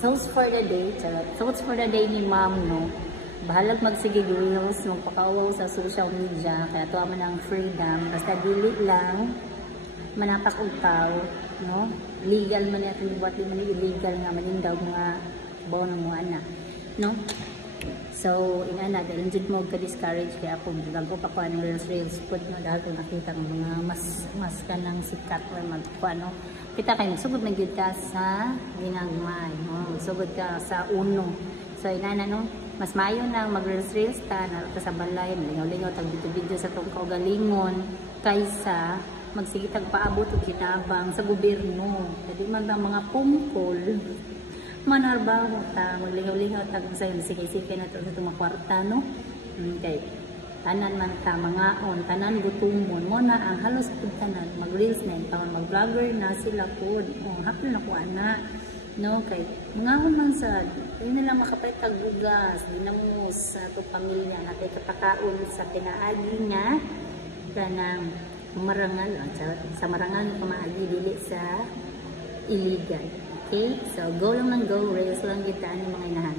Thoughts for the day, charot. Thoughts for the day ni ma'am, no? Bahalag magsige reels, magpakawaw sa social media, kaya tuwa man ang freedom, basta dili lang, manapak og tao, no? Legal man natin, buat di man illegal nga, manindaw mga bawa ng mga anak, no? So, ingana, dahil dyan mo ka-discourage, kaya ako, bago pa ko anong reels pod, no? Dahil kung nakita ng mga mas ka ng sikat, or magkuano, kita kayo, magsugod man yun ka sa ginagmay, no? Magsugod ka sa uno. So, ingana, no? Mas mayo na mag-reels ta, narito sa balay, lingaw-lingaw, tag-video sa itong kaugalingon, kaysa magsige tagpaabot o kinabang sa gobyerno. Jadi man ang mga pumpol, manarbaho ta, maglingaw-lingaw, tag-sayang sikay-sikay na ito sa itong kwarta, no? Okay. Tanan man ta, mga on, tanan gutumon, mo na ang halos po tanan, mag-reels na yun, mag-vlogger na sila po, hapon na po ana. No, kay mga man sa hindi nila makapait tagugas, dinamos sa ato pamilya natin kapakaon sa pinaagi nga kanang marangal sa marangal nga pamaagi dili sa illegal. Okay? So go lang ng go, reels lang kita ni mga inahan.